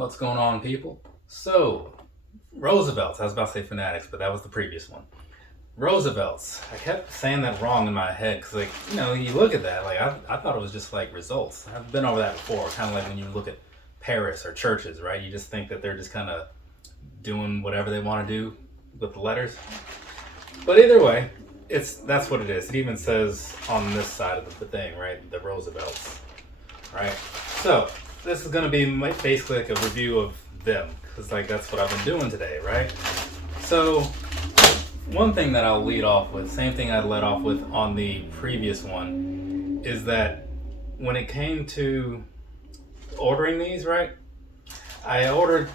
What's going on, people? So, Roosevelt's, I was about to say Fanatics, but that was the previous one. Roosevelt's, I kept saying that wrong in my head because, you look at that, I thought it was just like results. I've been over that before, kind of like when you look at Paris or churches, right? You just think that they're just kind of doing whatever they want to do with the letters. But either way, that's what it is. It even says on this side of the thing, right? The Roosevelt's, right? So, this is going to be basically like a review of them, because that's what I've been doing today, right? So, one thing that I'll lead off with, same thing I led off with on the previous one, is that when it came to ordering these, right? I ordered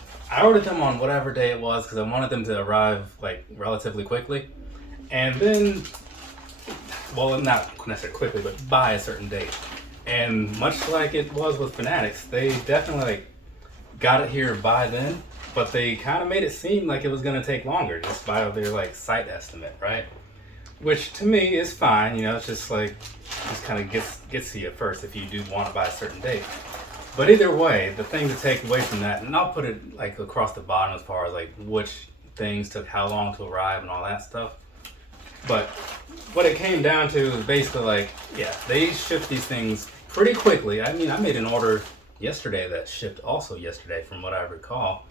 them on whatever day it was because I wanted them to arrive relatively quickly, and then, well, not necessarily quickly, but by a certain date. And much like it was with Fanatics, they definitely got it here by then, but they kind of made it seem like it was going to take longer just by their site estimate, right? Which to me is fine, it's just kind of gets to you at first if you do want it by a certain date. But either way, the thing to take away from that, and I'll put it across the bottom as far as which things took how long to arrive and all that stuff. But what it came down to is basically they shipped these things pretty quickly. I mean, I made an order yesterday that shipped also yesterday from what I recall.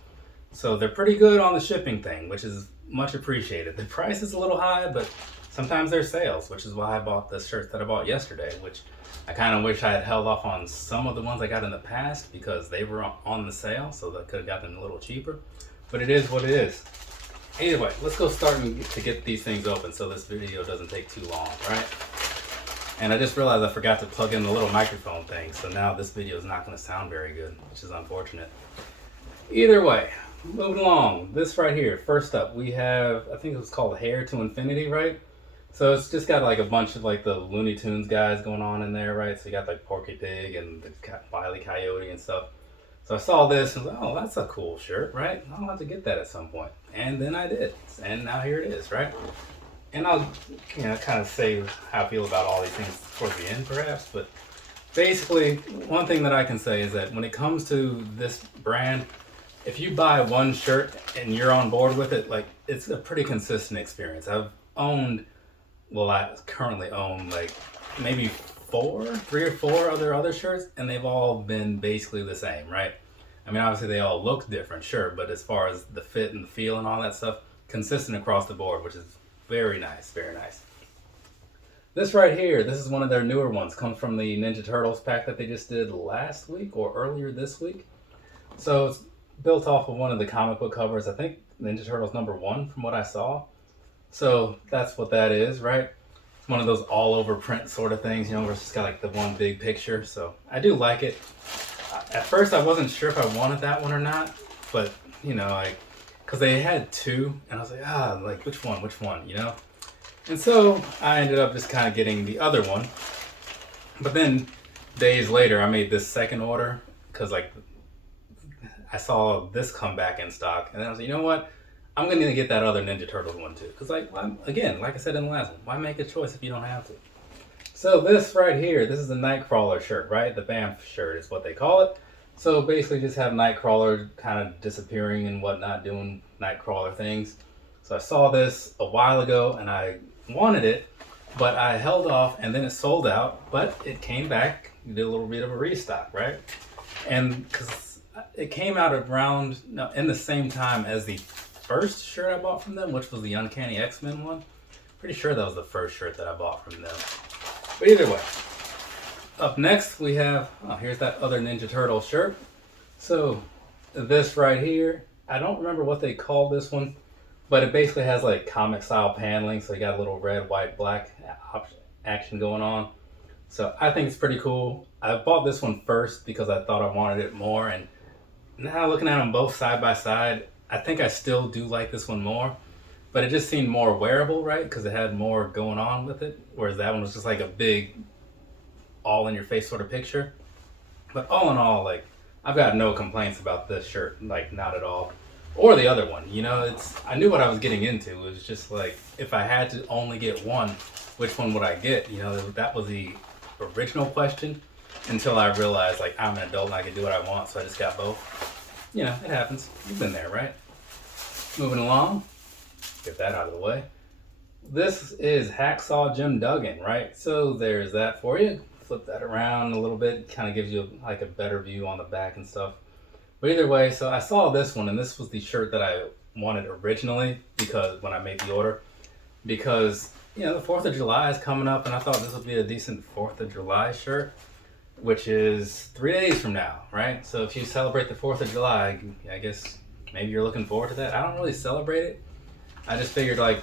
So they're pretty good on the shipping thing, which is much appreciated. The price is a little high, but sometimes there's sales, which is why I bought the shirts that I bought yesterday, which I kind of wish I had held off on some of the ones I got in the past because they were on the sale, so I could have got them a little cheaper. But it is what it is. Anyway, let's go starting to get these things open so this video doesn't take too long, right? And I just realized I forgot to plug in the little microphone thing, so now this video is not going to sound very good, which is unfortunate. Either way, moving along. This right here, first up, we have, I think it was called Hare to Infinity, right? So it's just got a bunch of the Looney Tunes guys going on in there, right? So you got Porky Pig and the Wile E. Coyote and stuff. So I saw this and was like, oh, that's a cool shirt, right? I'll have to get that at some point. And then I did. And now here it is, right? And I'll, kind of say how I feel about all these things towards the end, perhaps. But basically, one thing that I can say is that when it comes to this brand, if you buy one shirt and you're on board with it, it's a pretty consistent experience. I currently own maybe 3 or 4 other shirts, and they've all been basically the same, right? I mean, obviously they all look different, sure, but as far as the fit and the feel and all that stuff, consistent across the board, which is very nice, very nice. This right here, this is one of their newer ones, comes from the Ninja Turtles pack that they just did last week or earlier this week. So it's built off of one of the comic book covers, I think Ninja Turtles #1 from what I saw. So that's what that is, right? It's one of those all over print sort of things, where it's just got the one big picture. So I do like it. At first I wasn't sure if I wanted that one or not, but because they had 2 and I was like, which one, And so I ended up just kind of getting the other one. But then days later I made this second order because I saw this come back in stock, and then I was like, you know what? I'm going to get that other Ninja Turtles one too. Because again, like I said in the last one, why make a choice if you don't have to? So this right here, this is a Nightcrawler shirt, right? The BAMF shirt is what they call it. So basically just have Nightcrawler kind of disappearing and whatnot, doing Nightcrawler things. So I saw this a while ago and I wanted it, but I held off and then it sold out, but it came back, did a little bit of a restock, right? And because it came out in the same time as the first shirt I bought from them, which was the Uncanny X-Men one. Pretty sure that was the first shirt that I bought from them. But either way, up next we have, here's that other Ninja Turtle shirt. So this right here, I don't remember what they call this one, but it basically has comic style paneling. So you got a little red, white, black action going on. So I think it's pretty cool. I bought this one first because I thought I wanted it more, and now looking at them both side by side, I think I still do like this one more, but it just seemed more wearable, right? Because it had more going on with it, whereas that one was just a big, all-in-your-face sort of picture. But all in all, I've got no complaints about this shirt, not at all. Or the other one, I knew what I was getting into. It was just if I had to only get one, which one would I get? That was the original question until I realized I'm an adult and I can do what I want, so I just got both. you know, it happens. You've been there, right? Moving along, get that out of the way. This is Hacksaw Jim Duggan, right? So there's that for you. Flip that around a little bit, kind of gives you like a better view on the back and stuff. But either way, so I saw this one, and this was the shirt that I wanted originally because when I made the order, because you know the 4th of July is coming up, and I thought this would be a decent 4th of July shirt, which is 3 days from now, right? So if you celebrate the 4th of July, I guess maybe you're looking forward to that. I don't really celebrate it. I just figured like,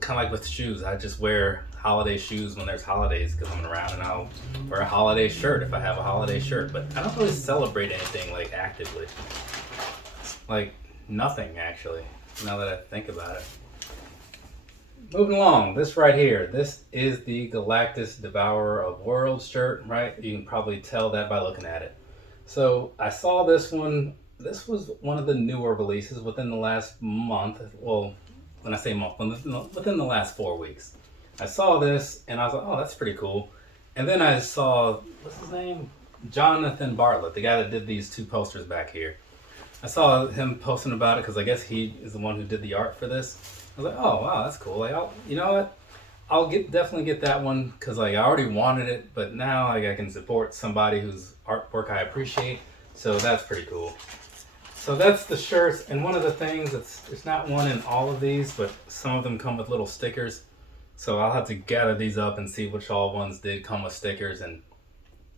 kind of like with shoes, I just wear holiday shoes when there's holidays coming around, and I'll wear a holiday shirt if I have a holiday shirt. But I don't really celebrate anything like actively. Like nothing actually, now that I think about it. Moving along, this right here, this is the Galactus Devourer of Worlds shirt, right? You can probably tell that by looking at it. So I saw this one. This was one of the newer releases within the last month. Well, when I say month, within the last 4 weeks. I saw this and I was like, oh, that's pretty cool. And then I saw, what's his name? Jonathan Bartlett, the guy that did these 2 posters back here. I saw him posting about it because I guess he is the one who did the art for this. I was like, oh wow, that's cool. Like, you know what? I'll definitely get that one because like I already wanted it, but now like I can support somebody whose artwork I appreciate. So that's pretty cool. So that's the shirts, and one of the things there's not one in all of these, but some of them come with little stickers. So I'll have to gather these up and see which all ones did come with stickers, and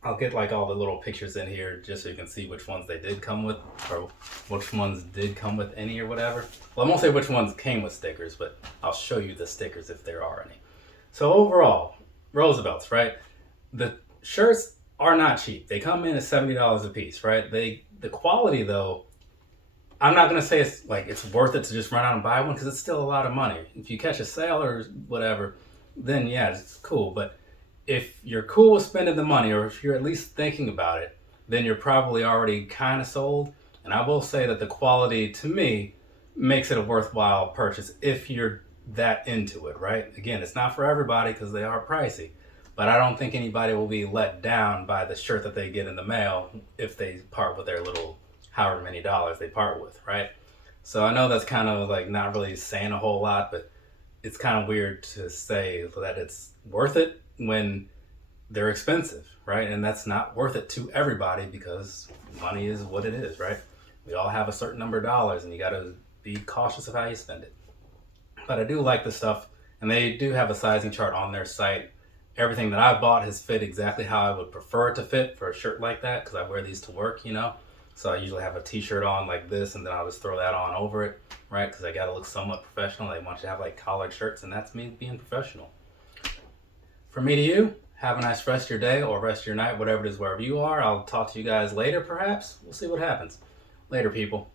I'll get like all the little pictures in here just so you can see which ones they did come with, or which ones did come with any or whatever. Well, I won't say which ones came with stickers, but I'll show you the stickers if there are any. So overall, Roosevelt's, right? The shirts are not cheap. They come in at $70 a piece, right? The quality though, I'm not gonna say it's like it's worth it to just run out and buy one because it's still a lot of money. If you catch a sale or whatever, then yeah, it's cool. But if you're cool with spending the money, or if you're at least thinking about it, then you're probably already kind of sold. And I will say that the quality, to me, makes it a worthwhile purchase if you're that into it, right? Again, it's not for everybody because they are pricey. But I don't think anybody will be let down by the shirt that they get in the mail if they part with their little however many dollars they part with, right? So I know that's kind of like not really saying a whole lot, but it's kind of weird to say that it's worth it when they're expensive, right? And that's not worth it to everybody because money is what it is, right? We all have a certain number of dollars and you got to be cautious of how you spend it. But I do like the stuff, and they do have a sizing chart on their site. Everything that I've bought has fit exactly how I would prefer it to fit for a shirt like that because I wear these to work, you know? So I usually have a t-shirt on like this, and then I'll just throw that on over it, right? Because I got to look somewhat professional. They want you to have like collared shirts, and that's me being professional. From me to you, have a nice rest of your day or rest of your night, whatever it is, wherever you are. I'll talk to you guys later, perhaps. We'll see what happens. Later, people.